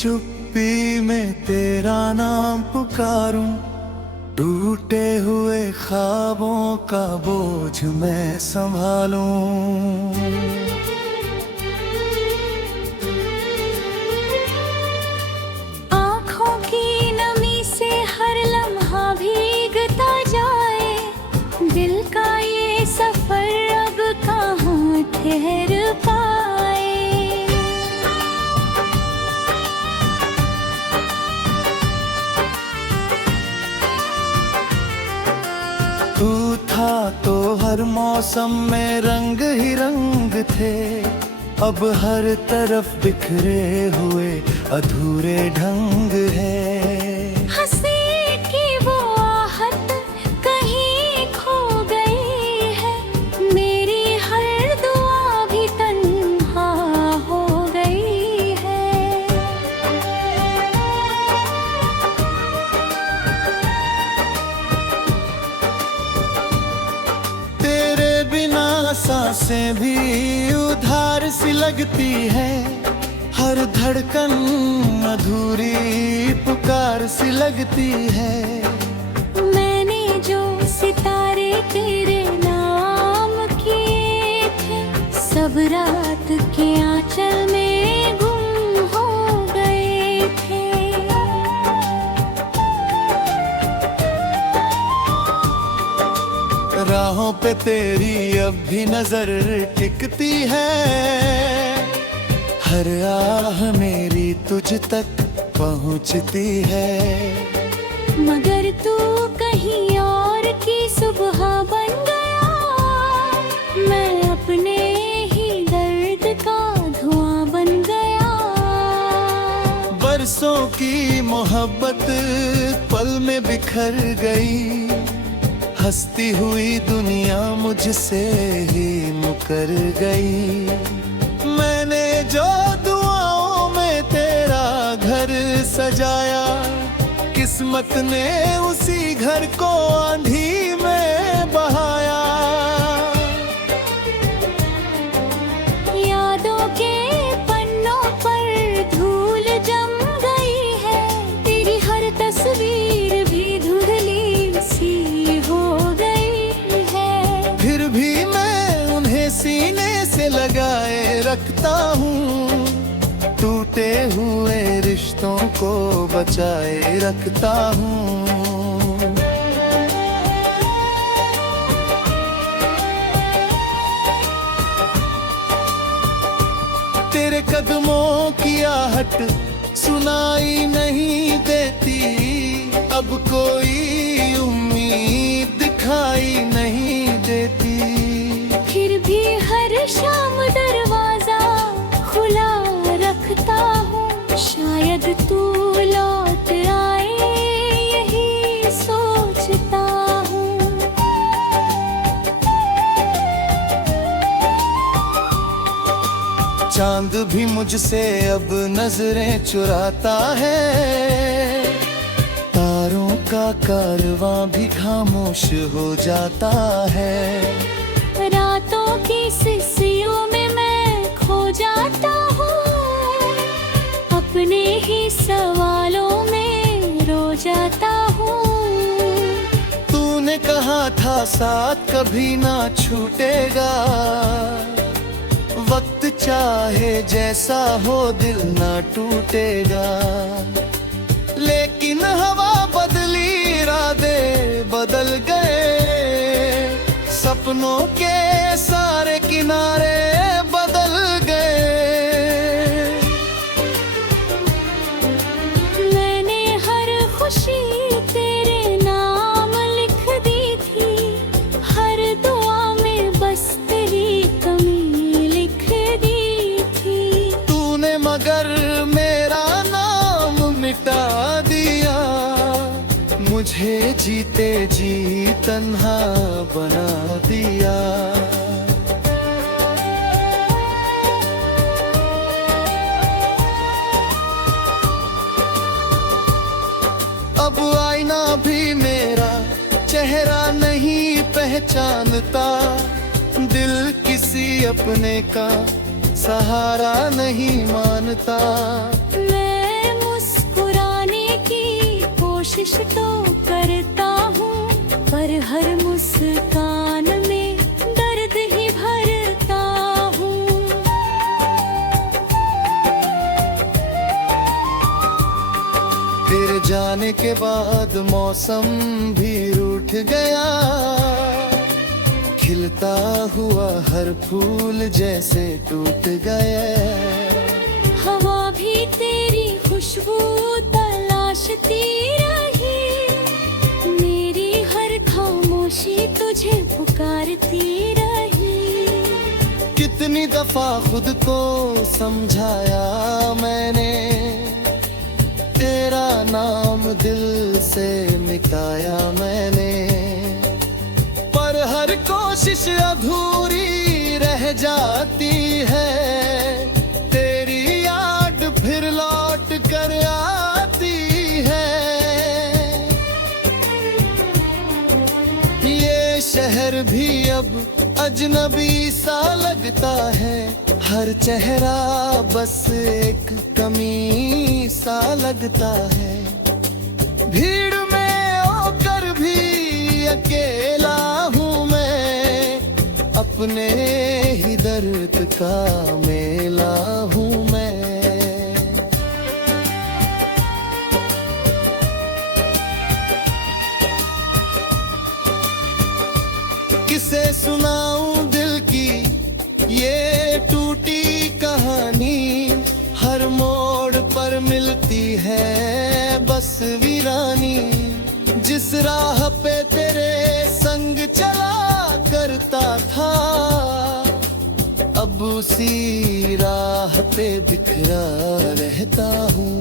चुप्पी में तेरा नाम पुकारूं, टूटे हुए ख्वाबों का बोझ मैं संभालूं। आँखों की नमी से हर लम्हा भीगता जाए, दिल का ये सफर अब कहाँ ठहर पाए। तू था तो हर मौसम में रंग ही रंग थे, अब हर तरफ बिखरे हुए अधूरे ढंग है। हंसी की वो आहट कहीं खो गई है, मेरी हर दुआ भी तन्हा हो गई है। तेरे बिना सांसें भी उधार सी लगती है, हर धड़कन अधूरी पुकार सी लगती है। मैंने जो सितारे तेरे नाम किए थे, सब रात के आंचल में गुम हो गए थे। राहों पे तेरी अब भी नजर टिकती है, हर आह मेरी तुझ तक पहुंचती है। मगर तू कहीं और की सुबह बन गया, मैं अपने ही दर्द का धुआं बन गया। बरसों की मोहब्बत पल में बिखर गई, हंसती हुई दुनिया मुझसे ही मुकर गई। मैंने जो दुआओं में तेरा घर सजाया, किस्मत ने उसी घर को आंधी में बहाया। यादों के पन्नों पर धूल जम गई है, तेरी हर तस्वीर भी धुंधली सी हो गई है। फिर भी मैं उन्हें सीने से लगाए रखता हूँ, टूटे हुए रिश्तों को बचाए रखता हूँ। तेरे कदमों की आहट सुनाई नहीं देती, अब कोई उम्मीद दिखाई नहीं देती। फिर भी हर शाम दरवाजा खुला रखता हूँ, शायद तू लौट आए यही सोचता हूँ। चांद भी मुझसे अब नजरें चुराता है, तारों का कारवां भी खामोश हो जाता है। रातों की सिस्सियों में मैं खो जाता हूँ, अपने ही सवालों में रो जाता हूँ। तूने कहा था साथ कभी ना छूटेगा, वक्त चाहे जैसा हो दिल ना टूटेगा। लेकिन हवा बदली, इरादे बदल गए, सपनों के सारे किनारे बदल गए। मैंने हर खुशी तेरे नाम लिख दी थी, हर दुआ में बस तेरी कमी लिख दी थी। तूने मगर मेरा नाम मिटा दिया, मुझे जीते जी तन्हा बना दिया। अब आईना भी मेरा चेहरा नहीं पहचानता, दिल किसी अपने का सहारा नहीं मानता। मैं कोशिश तो करता हूँ, पर हर मुस्कान में दर्द ही भरता हूँ। तेरे जाने के बाद मौसम भी रूठ गया, खिलता हुआ हर फूल जैसे टूट गया। हवा भी तेरी खुशबू तलाशती रही, मेरी हर खामोशी तुझे पुकारती रही। कितनी दफा खुद को समझाया मैंने, तेरा नाम दिल से मिटाया मैंने, पर हर कोशिश अधूरी रह जाती है। तेरी याद फिर लौट कर आती है। ये शहर भी अब अजनबी सा लगता है, हर चेहरा बस एक कमी सा लगता है। भीड़ में होकर भी अकेला हूँ मैं, अपने ही दर्द का मेला हूँ मैं। किसे सुनाऊं दिल की ये टूटी कहानी, हर मोड़ पर मिलती है बस वीरानी। जिस राह पे तेरे संग चला करता था, अब उसी राह पे बिखरा रहता हूँ।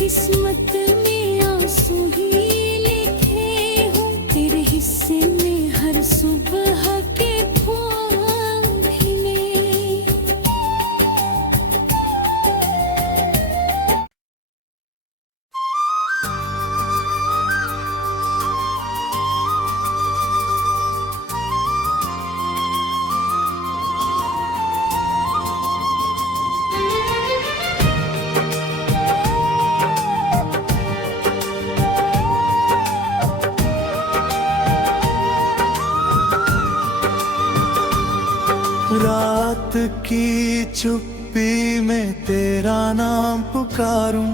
किस्मत में आंसू ही लिखे हूँ, तेरे हिस्से में हर सुबह के फूल खिले। रात की चुप्पी में तेरा नाम पुकारूं,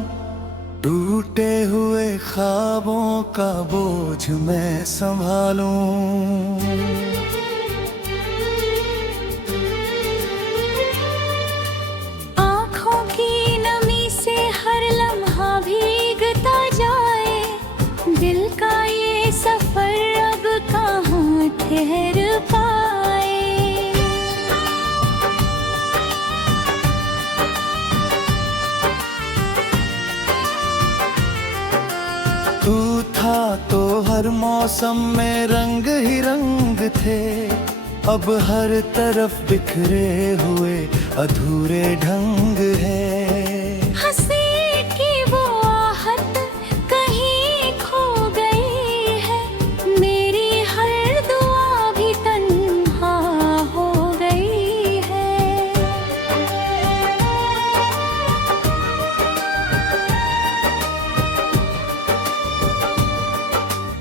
टूटे हुए ख्वाबों का बोझ मैं संभालूं। आँखों की नमी से हर लम्हा भीगता जाए, दिल का ये सफर अब कहाँ ठहर पाए। तू था तो हर मौसम में रंग ही रंग थे, अब हर तरफ बिखरे हुए अधूरे ढंग है। हंसी की वो आहट कहीं खो गई है, मेरी हर दुआ भी तन्हा हो गई है।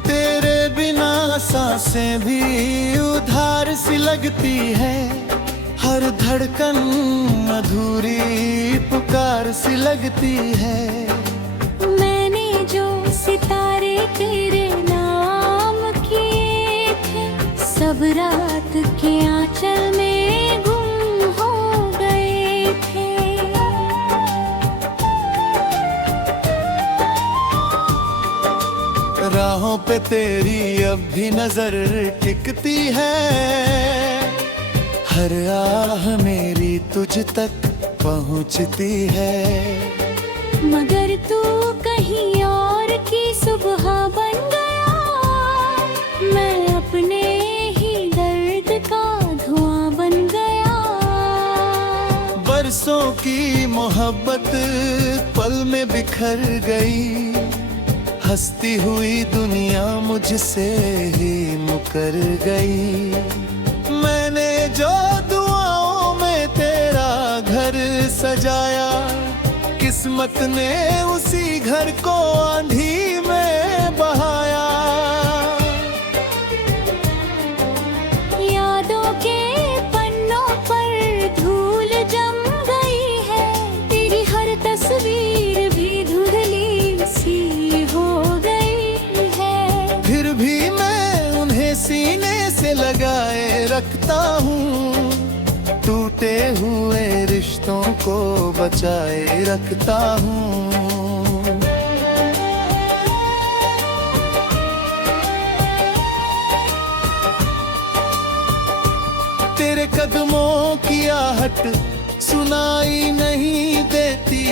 तेरे बिना सांसें भी उधार सी लगती है, हर धड़कन अधूरी पुकार सी लगती है। मैंने जो सितारे तेरे नाम किए थे, सब रात के आंचल में गुम हो गए थे। राहों पे तेरी अब भी नजर टिकती है, हर आह मेरी तुझ तक पहुंचती है। मगर तू कहीं और की सुबह बन गया, मैं अपने ही दर्द का धुआं बन गया। बरसों की मोहब्बत पल में बिखर गई, हंसती हुई दुनिया मुझसे ही मुकर गई। मैंने जो दुआओं में तेरा घर सजाया, किस्मत ने उसी घर को आंधी में बहाया। यादों के पन्नों पर धूल जम गई है, तेरी हर तस्वीर भी धुंधली सी हो गई है। फिर भी मैं उन्हें सीने से लगाए रखता हूँ, टूटे हुए रिश्तों को बचाए रखता हूँ। तेरे कदमों की आहट सुनाई नहीं देती,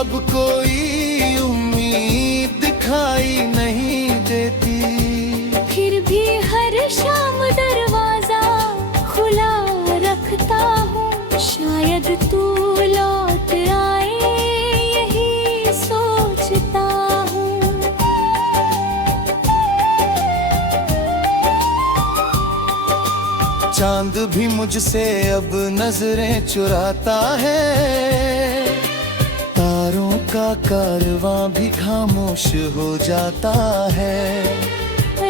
अब कोई उम्मीद दिखाई नहीं देती। फिर भी हर शाम दरवाजा खुला रखता हूँ, शायद तू लौट आए यही सोचता हूँ। चांद भी मुझसे अब नजरें चुराता है, तारों का कारवां भी खामोश हो जाता है।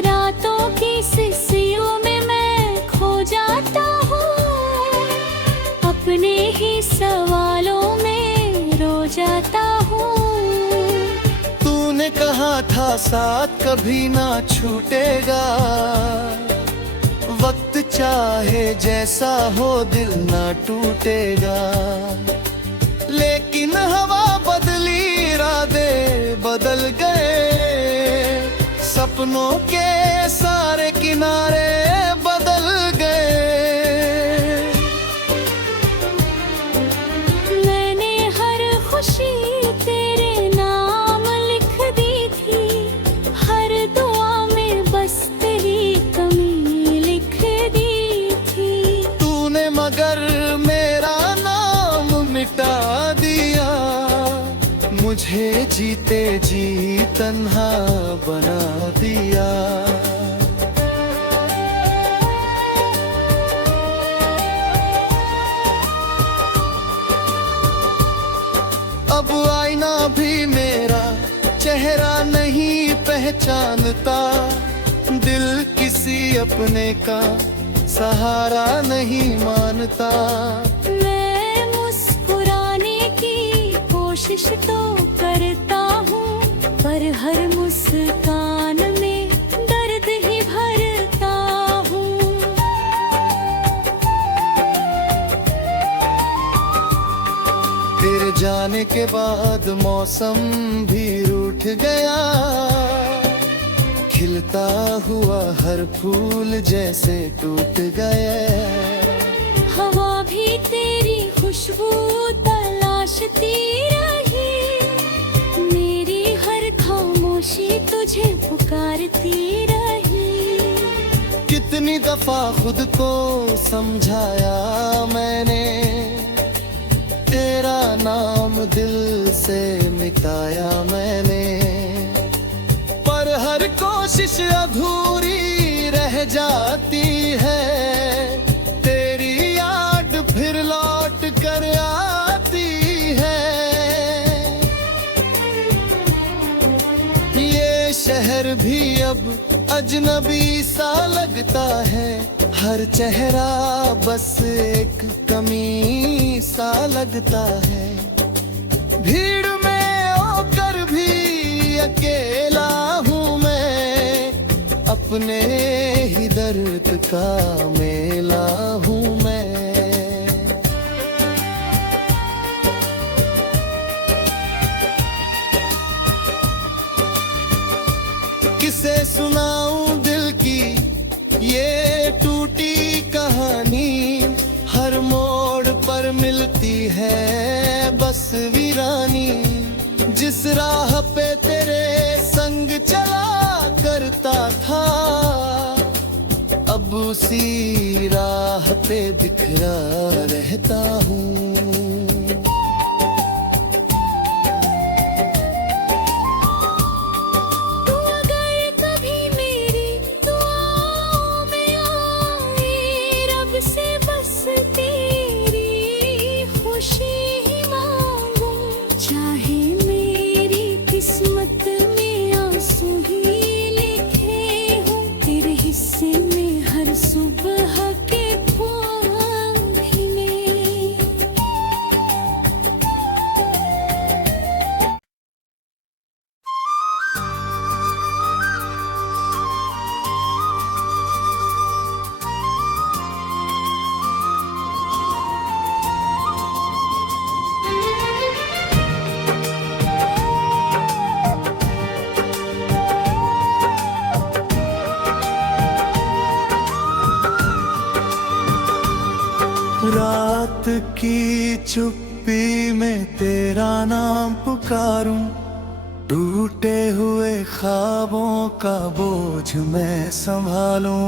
रातों की सिस्सियों में मैं खो जाता हूँ, अपने ही सवालों में रो जाता हूँ। तूने कहा था साथ कभी ना छूटेगा, वक्त चाहे जैसा हो दिल ना टूटेगा। लेकिन हवा बदली, इरादे बदल गए, सपनों के सारे किनारे बदल गए। मैंने हर खुशी तेरे नाम लिख दी थी, हर दुआ में बस तेरी कमी लिख दी थी। तूने मगर मेरा नाम मिटा दिया, मुझे जीते जी तन्हा बना दिया। अब आईना भी मेरा चेहरा नहीं पहचानता, दिल किसी अपने का सहारा नहीं मानता। मैं मुस्कुराने की कोशिश तो करता हूँ, पर हर मुस्कान में दर्द ही भरता हूँ। तेरे जाने के बाद मौसम भी रूठ गया, खिलता हुआ हर फूल जैसे टूट गया। हवा भी तेरी खुशबू तलाशती रही, मेरी हर खामोशी तुझे पुकारती रही। कितनी दफा खुद को समझाया मैंने, तेरा नाम दिल से मिटाया मैंने, पर हर कोशिश अधूरी रह जाती है। तेरी याद फिर लौट कर आती है। ये शहर भी अब अजनबी सा लगता है, हर चेहरा बस एक कमी सा लगता है। भीड़ में होकर भी अकेला हूँ मैं, अपने ही दर्द का मेला हूँ मैं। किसे सुनाऊं दिल की ये टूटी कहानी, हर मोड़ पर मिलती है बस वीरानी। जिस राह पे तेरे संग चला करता था, अब उसी राह पे बिखरा रहता हूँ। चुप्पी में तेरा नाम पुकारूं, टूटे हुए ख्वाबों का बोझ मैं संभालूं।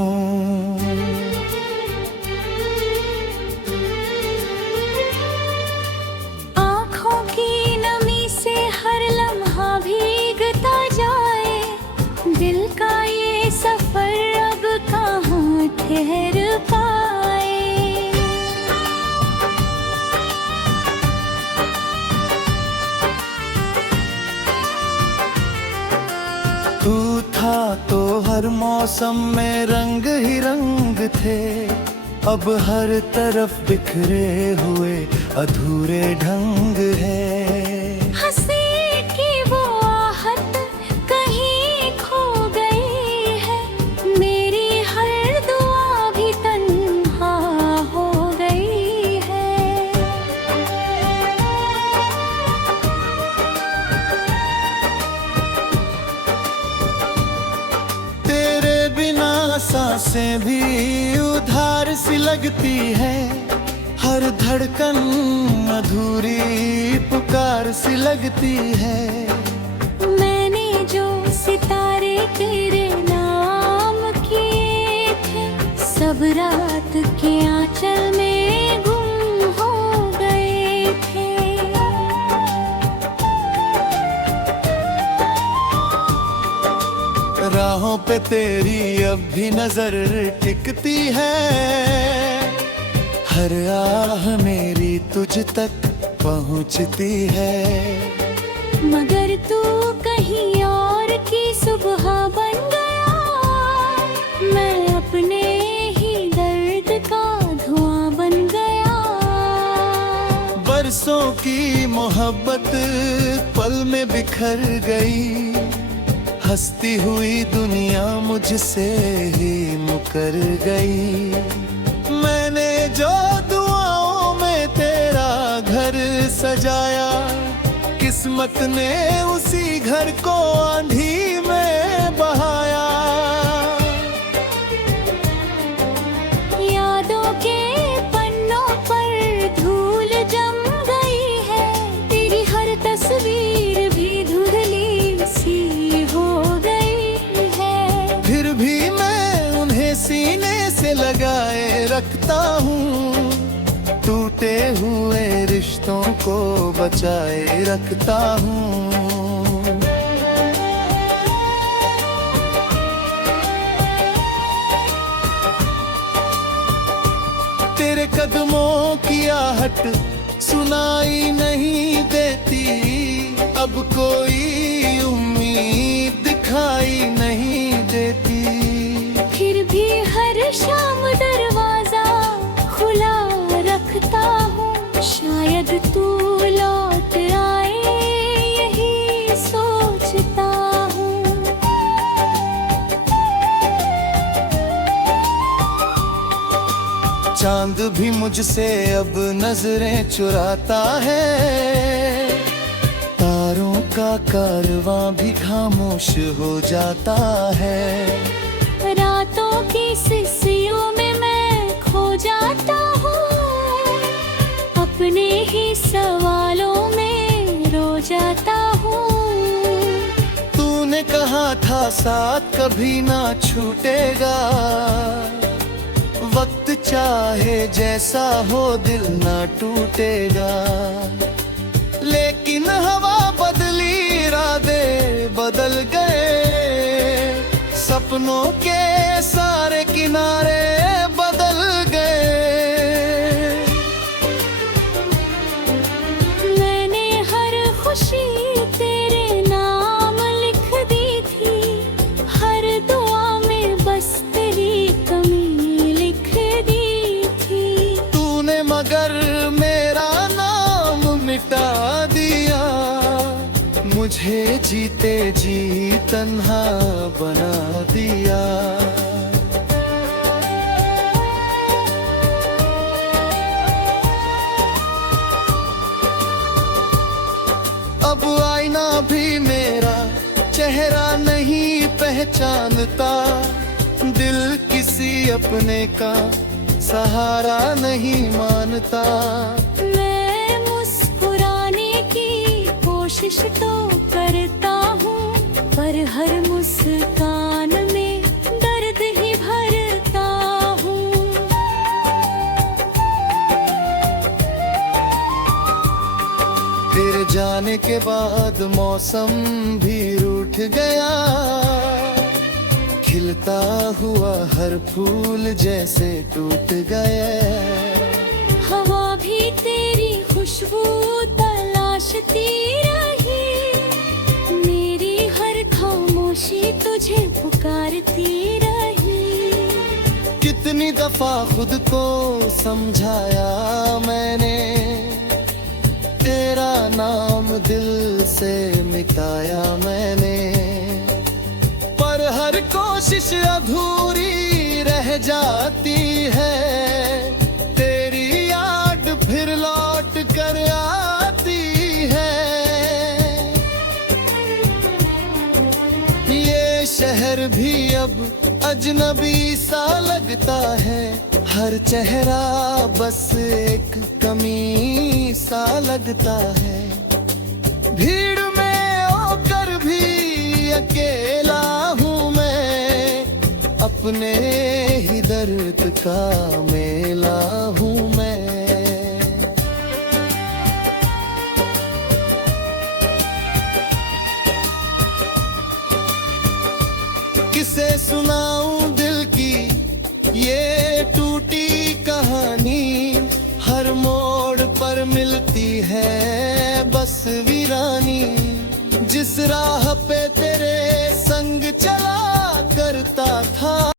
आँखों की नमी से हर लम्हा भीगता जाए, दिल का ये सफर अब कहाँ ठहर पाए। तू था तो हर मौसम में रंग ही रंग थे, अब हर तरफ बिखरे हुए अधूरे ढंग है। हंसी की वो आहट कहीं खो गई है, मेरी हर दुआ भी तन्हा हो गई है। तेरे बिना सांसें भी उधार सी लगती है, हर धड़कन अधूरी पुकार सी लगती है। मैंने जो सितारे तेरे नाम किए थे, सब रात के आंचल में गुम हो गए थे। राहों पे तेरी अब भी नजर टिकती है, हर आह मेरी तुझ तक पहुंचती है। मगर तू कहीं और की सुबह बन गया, मैं अपने ही दर्द का धुआं बन गया। बरसों की मोहब्बत पल में बिखर गई, हंसती हुई दुनिया मुझसे ही मुकर गई। मैंने जो दुआओं में तेरा घर सजाया, किस्मत ने उसी घर को आंधी में बहाया। यादों के पन्नों पर धूल जम गई है, तेरी हर तस्वीर भी धुंधली सी हो गई है। फिर भी मैं उन्हें सीने से लगाए रखता हूँ, टूटे हुए रिश्तों को बचाए रखता हूँ। तेरे कदमों की आहट सुनाई नहीं देती, अब कोई उम्मीद दिखाई नहीं देती। फिर भी हर शाम दरवाजा खुला रखता हूँ, शायद तू लौट आए यही सोचता हूँ। चांद भी मुझसे अब नजरें चुराता है, तारों का कारवां भी खामोश हो जाता है। रातों की सिस्सियों में मैं खो जाता हूँ, अपने ही सवालों में रो जाता हूँ। तूने कहा था साथ कभी ना छूटेगा, वक्त चाहे जैसा हो दिल ना टूटेगा। लेकिन हवा बदली, इरादे बदल गए, सपनों के सारे किनारे बदल गए। मैंने हर खुशी तेरे नाम लिख दी थी, हर दुआ में बस तेरी कमी लिख दी थी। तूने मगर मेरा नाम मिटा दिया, मुझे जीते जी तन्हा बना दिया। अब आईना भी मेरा चेहरा नहीं पहचानता, दिल किसी अपने का सहारा नहीं मानता। मैं कोशिश तो करता हूँ, पर हर मुस्कान में दर्द ही भरता हूँ। तेरे जाने के बाद मौसम भी रूठ गया, खिलता हुआ हर फूल जैसे टूट गया। हवा भी तेरी खुशबू तलाशती रही, मेरी हर खामोशी तुझे पुकारती रही। कितनी दफा खुद को समझाया मैंने, तेरा नाम दिल से मिटाया मैंने, पर हर कोशिश अधूरी रह जाती है। तेरी याद फिर लौट कर आती है। ये शहर भी अब अजनबी सा लगता है, हर चेहरा बस एक कमी सा लगता है। भीड़ में होकर भी अकेला हूँ मैं, अपने ही दर्द का मेला हूँ मैं। किसे सुनाऊं दिल की ये